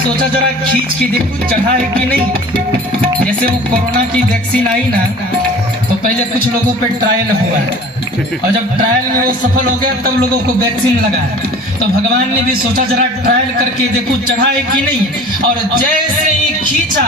सोचा जरा खींच के देखूं चढ़ा है कि नहीं। जैसे वो कोरोना की वैक्सीन आई ना, तो पहले कुछ लोगों पे ट्रायल हुआ और जब ट्रायल में वो सफल हो गया तब लोगों को वैक्सीन लगा। तो भगवान ने भी सोचा जरा ट्रायल करके देखूं चढ़ा है कि नहीं, और जैसे ही खींचा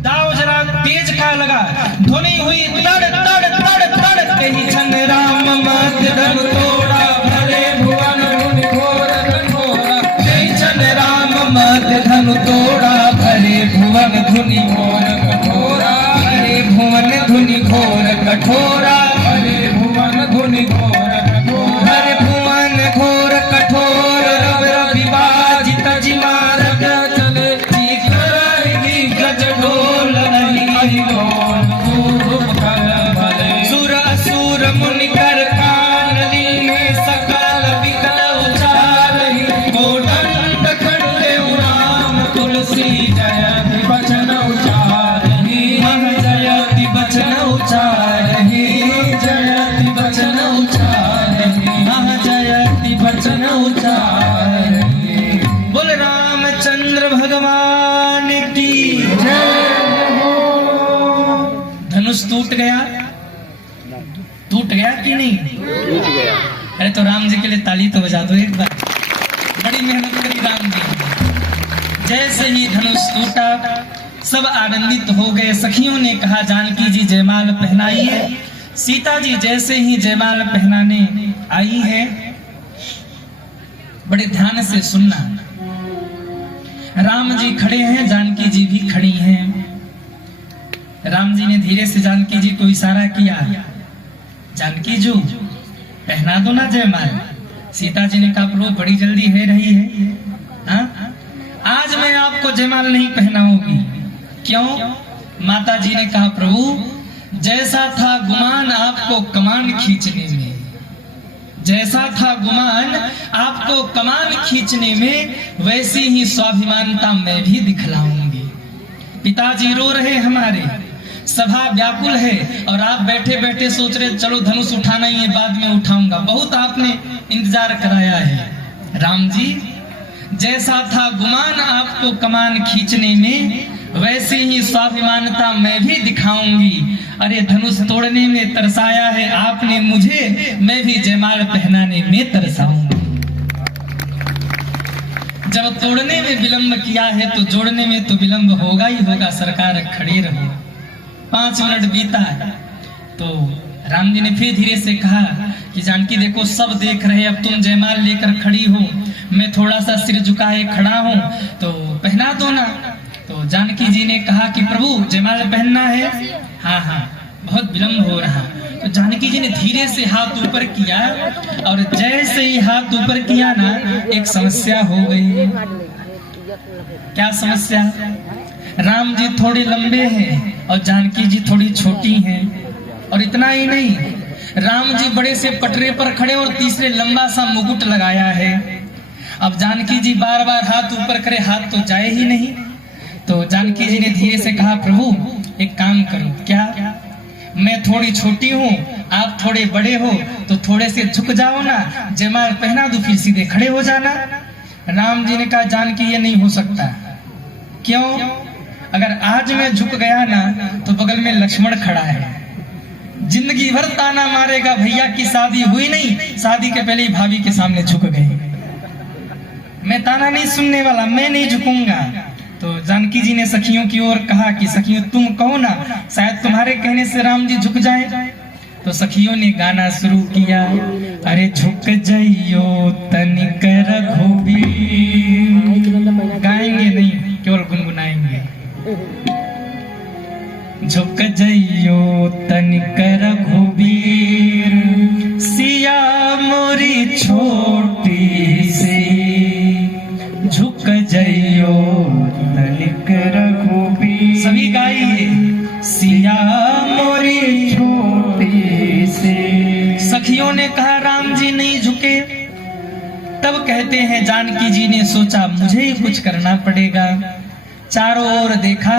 दाव जरा तेज का लगा, ध्वनि हुई तड़ तड़ तड़ तड़, कहीं छन राम मत धन तोड़ा भरे भुवन धुनि घोर कठोरा, कहीं छन राम मत धन तोड़ा भरे भुवन धुनि घोर कठोरा, भरे भुवन धुनि घोर कठोरा, भरे भुवन धुनि घोर कठोरा, भरे भुवन घोर कठोर, रव रवि बाजित जिमार चले गज ढोल नहीं सुर असुर मुनि कर कान लीने सकल विकल उचारहि, कोदंड खंडे राम तुलसी जयति बचन उचारहि, जयति बचन उचारहि, जयति बचन उचारहि, जयति बचन उचारहि। बोल रामचंद्र भगवान की धनुष टूट गया, टूट गया कि नहीं? टूट गया। अरे तो राम जी के लिए ताली तो बजा दो एक बार, बड़ी मेहनत करी राम जी। जैसे ही धनुष टूटा सब आनंदित हो गए। सखियों ने कहा जानकी जी जयमाल पहनाइए। सीता जी जैसे ही जयमाल पहनाने आई है, बड़े ध्यान से सुनना, राम जी खड़े हैं, जानकी जी भी खड़ी हैं। राम जी ने धीरे से जानकी जी को इशारा किया, जानकी जी पहना दो ना जयमाल। सीता जी ने कहा प्रभु बड़ी जल्दी है रही है, हाँ? आज मैं आपको जयमाल नहीं पहनाऊंगी। क्यों? माता जी ने कहा प्रभु जैसा था गुमान आपको कमान खींचने में, जैसा था गुमान आपको कमान खींचने में, वैसी ही स्वाभिमानता मैं भी दिखलाऊंगी। पिताजी रो रहे हमारे, सभा व्याकुल है और आप बैठे बैठे सोच रहे चलो धनुष उठाना ही है, बाद में उठाऊंगा। बहुत आपने इंतजार कराया है। राम जी जैसा था गुमान आपको कमान खींचने में, वैसे ही स्वाभिमानता मैं भी दिखाऊंगी। अरे धनुष तोड़ने में तरसाया है आपने मुझे, मैं भी जयमाल पहनाने में तरसाऊंगी। जब तोड़ने में विलंब किया है तो जोड़ने में तो विलंब होगा ही होगा। सरकार खड़े रहो। 5 मिनट बीता तो राम जी ने फिर धीरे से कहा कि जानकी देखो सब देख रहे, अब तुम जयमाल लेकर खड़ी हो, मैं थोड़ा सा सिर झुकाए खड़ा हूं तो पहना दो ना। तो जानकी जी ने कहा कि प्रभु जयमाल पहनना है। हाँ हाँ बहुत विलंब हो रहा। तो जानकी जी ने धीरे से हाथ ऊपर किया और जैसे ही हाथ ऊपर किया ना, एक समस्या हो गई। क्या समस्या? राम जी थोड़े लंबे हैं और जानकी जी थोड़ी छोटी हैं। और इतना ही नहीं, राम जी बड़े से पटरे पर खड़े और तीसरे लंबा सा मुकुट लगाया है। अब जानकी जी बार बार हाथ ऊपर करे, हाथ तो जाए ही नहीं। तो जानकी जी ने धीरे से कहा प्रभु एक काम करो। क्या? मैं थोड़ी छोटी हूँ, आप थोड़े बड़े हो, तो थोड़े से झुक जाओ ना, जयमाल पहना दो, फिर सीधे खड़े हो जाना। राम जी ने कहा जानकी ये नहीं हो सकता। क्यों? अगर आज मैं झुक गया ना तो बगल में लक्ष्मण खड़ा है, जिंदगी भर ताना मारेगा, भैया की शादी हुई नहीं, शादी के पहले ही भाभी के सामने झुक गए। मैं ताना नहीं सुनने वाला, मैं नहीं झुकूंगा। तो जानकी जी ने सखियों की ओर कहा कि सखियों तुम कहो ना, शायद तुम्हारे कहने से राम जी झुक जाए। तो सखियों ने गाना शुरू किया, अरे झुक जाइयो तनिक रघुबीर। गाएंगे नहीं, केवल गुनगुनाएंगे। झुक जाइयो तनिक रघुबीर, सिया मोरी छोटी सी, झुक जाइयो तनिक रघुबीर। सभी गाइए, सिया मोरी छोटी सी। सखियों ने कहा राम जी नहीं झुके। तब कहते हैं जानकी जी ने सोचा मुझे ही कुछ करना पड़ेगा। चारों ओर देखा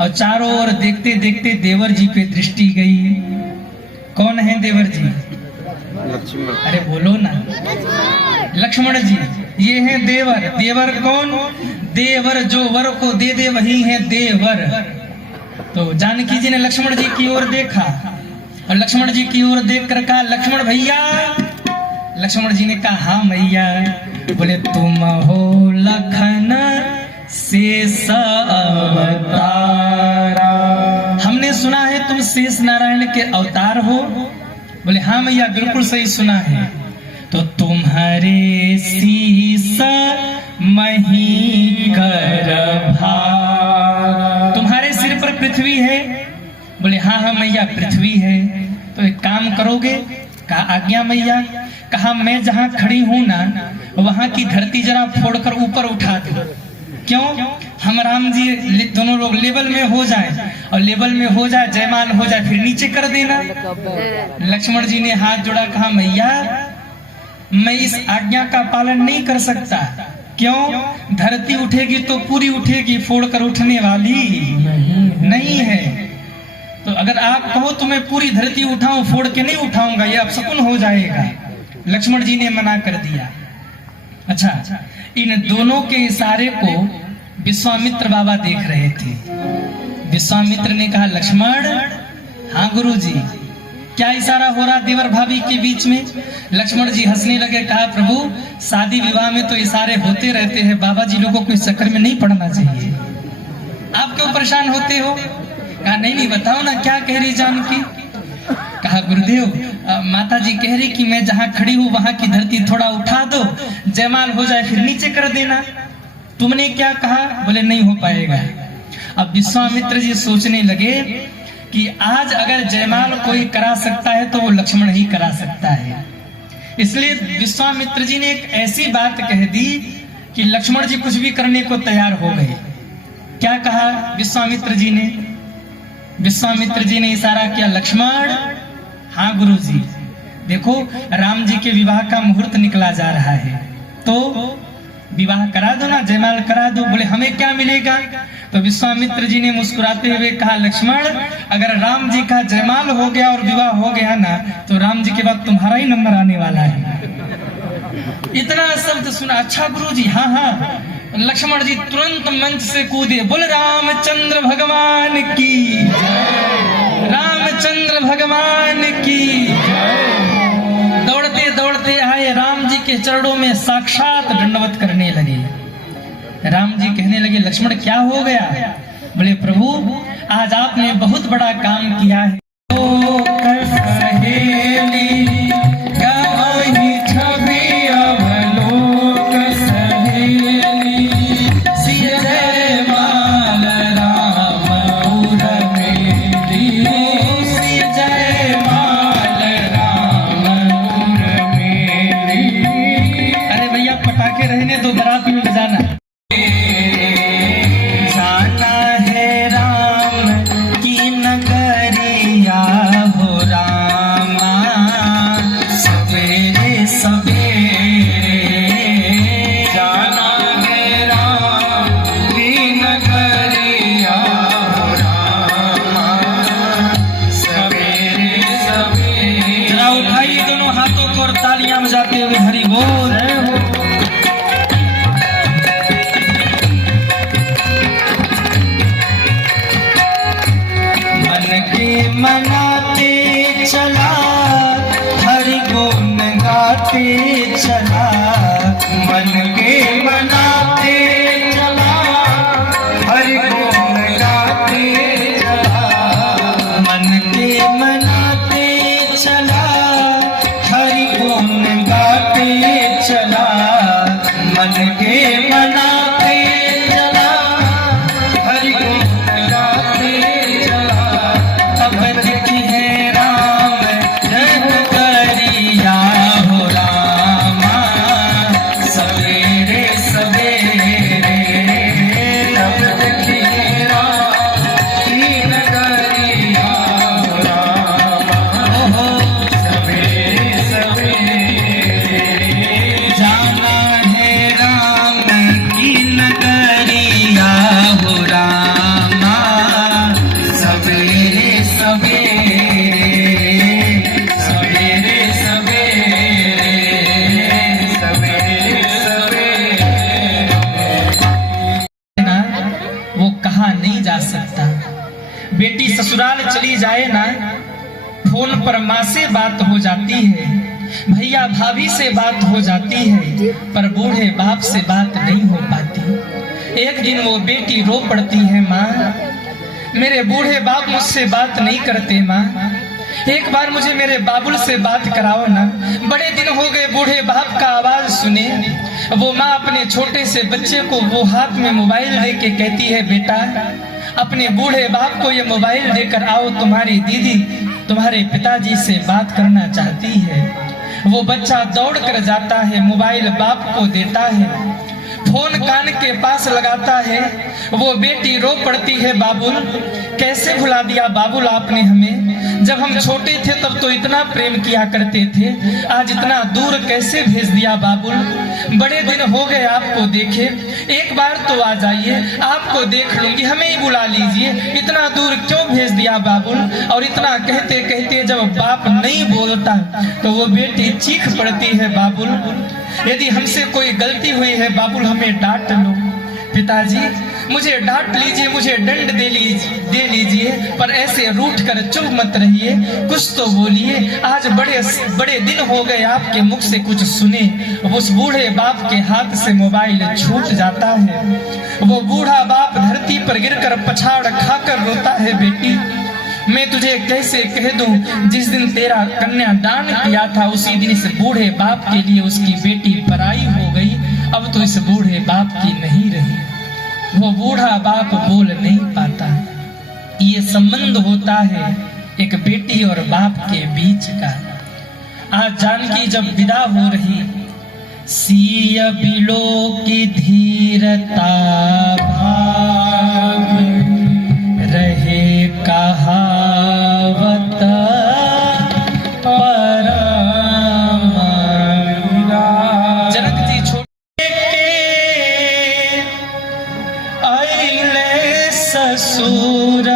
और चारों ओर देखते देखते देवर जी पे दृष्टि गई। कौन है देवर जी? लक्ष्मण। अरे बोलो ना। लक्ष्मण जी ये हैं देवर। देवर कौन? देवर जो वर को दे दे वही है देवर। तो जानकी जी ने लक्ष्मण जी की ओर देखा और लक्ष्मण जी की ओर देख कर कहा, लक्ष्मण भैया। लक्ष्मण जी ने कहा, हाँ मैया। बोले, तुम हो लखन शेष अवतारा, हमने सुना है तुम शेष नारायण के अवतार हो। बोले, हाँ मैया बिल्कुल सही सुना है। तो तुम्हारे शीस मही कर भार, तुम्हारे सिर पर पृथ्वी है। बोले, हाँ हाँ मैया पृथ्वी है। तो एक काम करोगे? कहा, आज्ञा मैया। कहा, मैं जहाँ खड़ी हूँ ना वहां की धरती जरा फोड़कर ऊपर उठा दो। क्यों? हम राम जी दोनों लोग लेवल में हो जाए, और लेवल में हो जाए, जयमाल हो जाए, फिर नीचे कर देना। लक्ष्मण जी ने हाथ जोड़ा, कहा, मैया मैं इस आज्ञा का पालन नहीं कर सकता। क्यों? धरती उठेगी तो पूरी उठेगी, फोड़कर उठने वाली नहीं है। तो अगर आप कहो तो मैं पूरी धरती उठाऊं, फोड़ के नहीं उठाऊंगा, ये अपशकुन हो जाएगा। लक्ष्मण जी ने मना कर दिया। अच्छा, इन दोनों के इशारे को विश्वामित्र बाबा देख रहे थे। विश्वामित्र ने कहा, लक्ष्मण। हाँ गुरुजी। क्या इशारा हो रहा देवर भाभी के बीच में? लक्ष्मण जी हंसने लगे, कहा, प्रभु शादी विवाह में तो इशारे होते रहते हैं, बाबा जी लोगों को इस चक्कर में नहीं पड़ना चाहिए। आप क्यों परेशान होते हो? कहा, नहीं बताओ ना क्या कह रही जानकी। कहा, गुरुदेव माता जी कह रही कि मैं जहाँ खड़ी हूँ वहां की धरती थोड़ा उठा दो, जयमाल हो जाए, फिर नीचे कर देना। तुमने क्या कहा? बोले, नहीं हो पाएगा। अब विश्वामित्र जी सोचने लगे कि आज अगर जयमाल कोई करा सकता है तो वो लक्ष्मण ही करा सकता है। इसलिए विश्वामित्र जी ने एक ऐसी बात कह दी कि लक्ष्मण जी कुछ भी करने को तैयार हो गए। क्या कहा विश्वामित्र जी ने? विश्वामित्र जी ने इशारा किया, लक्ष्मण। हाँ गुरुजी। देखो राम जी के विवाह का मुहूर्त निकला जा रहा है, तो विवाह करा दो ना, जयमाल करा दो। बोले, हमें क्या मिलेगा? तो विश्वामित्र जी ने मुस्कुराते हुए कहा, लक्ष्मण अगर राम जी का जयमाल हो गया और विवाह हो गया ना, तो राम जी के बाद तुम्हारा ही नंबर आने वाला है। इतना शब्द सुना। अच्छा गुरुजी। हाँ हाँ। लक्ष्मण जी तुरंत मंच से कूदे, बोले, रामचंद्र भगवान की, रामचंद्र भगवान की। दौड़ते दौड़ते आए, राम जी के चरणों में साक्षात दंडवत करने लगे। राम जी कहने लगे, लक्ष्मण क्या हो गया? बोले, प्रभु आज आपने बहुत बड़ा काम किया है। बजाते हुए हरि बोल। मन के मनाते चला, हरि गुण गाते चला। मन के मनाते चला, हरि गुण गाते चला। मन के मनाते चला, हरि गुण गाते चला। मन के मनाते चला, हरि गुण गाते चला। अब दिखी है राम जन करिया हो रामा, सवेरे सवेरे बेटी ससुराल चली जाए ना, फोन पर माँ से बात हो जाती है, भैया भाभी से बात हो जाती है, पर बूढ़े बाप से बात नहीं हो पाती। एक दिन वो बेटी रो पड़ती है, माँ मेरे बूढ़े बाप मुझसे बात नहीं करते, माँ एक बार मुझे मेरे बाबुल से बात कराओ ना। बड़े दिन हो गए बूढ़े बाप का आवाज सुने। वो माँ अपने छोटे से बच्चे को वो हाथ में मोबाइल लेके कहती है, बेटा अपने बूढ़े बाप को ये मोबाइल देकर आओ, तुम्हारी दीदी तुम्हारे पिताजी से बात करना चाहती है। वो बच्चा दौड़ कर जाता है, मोबाइल बाप को देता है, फोन कान के पास लगाता है। वो बेटी रो पड़ती है, बाबुल कैसे भुला दिया बाबुल आपने हमें, जब हम छोटे थे तब तो इतना प्रेम किया करते थे, आज इतना दूर कैसे भेज दिया बाबुल। बड़े दिन हो गए आपको देखे, एक बार तो आ जाइए, आपको देख लूंगी, हमें ही बुला लीजिए, इतना दूर क्यों भेज दिया बाबुल। और इतना कहते कहते जब बाप नहीं बोलता तो वो बेटी चीख पड़ती है, बाबुल यदि हमसे कोई गलती हुई है बाबुल हमें डांट लो। पिताजी मुझे डांट लीजिए, मुझे दंड दे लीजिए, पर ऐसे रूठ कर चुप मत रहिए, कुछ तो बोलिए। आज बड़े दिन हो गए आपके मुख से कुछ सुने। उस बूढ़े बाप के हाथ से मोबाइल छूट जाता है। वो बूढ़ा बाप धरती पर गिरकर पछाड़ खाकर रोता है, बेटी मैं तुझे कैसे कह दूं, जिस दिन तेरा कन्यादान किया था उसी दिन इस बूढ़े बाप के लिए उसकी बेटी पराई हो गई, अब तो इस बूढ़े बाप की नहीं रही। वो बूढ़ा बाप बोल नहीं पाता। ये संबंध होता है एक बेटी और बाप के बीच का। आज जानकी जब विदा हो रही, सिया बिलो की धीरता भाग रहे कहावत जनक जी छोटे आइले ससुरवा,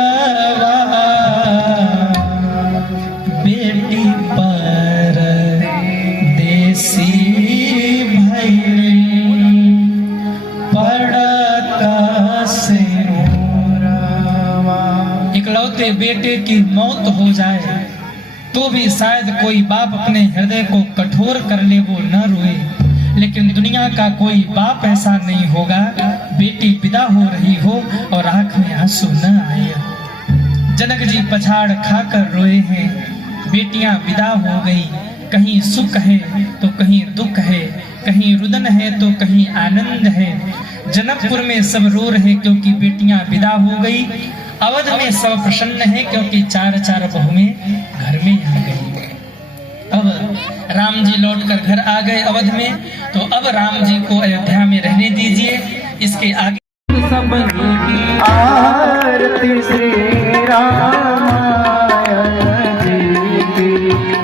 बेटी पर देसी भैली पड़ता से इकलौते बेटे की मौत हो जाए तो भी शायद कोई बाप अपने हृदय को कठोर कर ले, वो न रोए, लेकिन दुनिया का कोई बाप ऐसा नहीं होगा बेटी विदा हो रही हो और आंख में आंसू न आए। जनक जी पछाड़ खाकर रोए हैं, बेटियां विदा हो गई, कहीं सुख है तो कहीं दुख है, कहीं रुदन है तो कहीं आनंद है। जनकपुर में सब रो रहे क्योंकि बेटियां विदा हो गई, अवध में सब प्रसन्न है क्योंकि चार चार बहुएं घर में आ गई। अब राम जी लौटकर घर आ गए अवध में, तो अब राम जी को अयोध्या में रहने दीजिए। इसके आगे सब की आरती श्री रामायण जी की,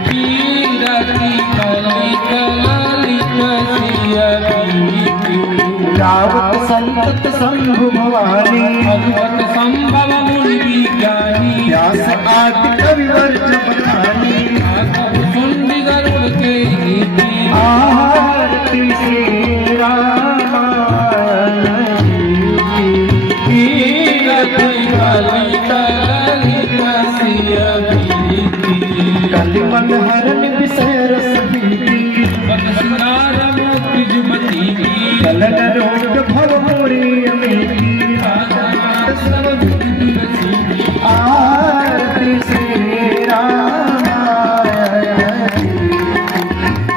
कीरति कलित ललित सिया की, रावत संतत शंभु भवानी, भगवत संभव मुनि ज्ञानी, व्यास आदि कविवर बखानी, सुंदि गरुड़ के गीति, आरती श्री रामायण जी की, कीरति कलित ललित सिया की, कलिमन हरण विषय रस पीति, बदसनार मोक्ष जुमति की, कलन रोग भव मोरी अमिति, आरती श्री रामायण जी,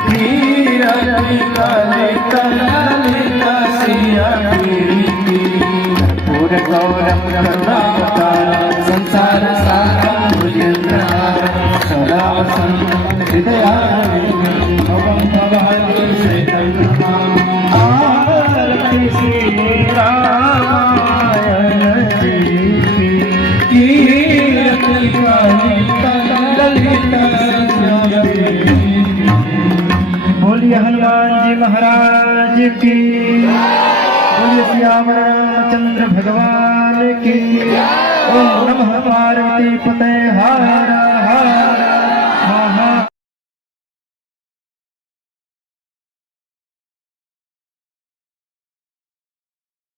कीरति कलित ललित सिया की, पूर्ण गौरम करुणावतारम, संसार सारम भुजगेन्द्रहारम, सदा वसन्तं हृदयारविन्दं, भवं भवानी श्रीतं। आरती श्री रामायण जी की, कीरति कलित ललित सिया की। बोलिए हनुमान जी महाराज की, बोलिए श्याम रामचंद्र भगवान की। ओम नमः पार्वती पते हर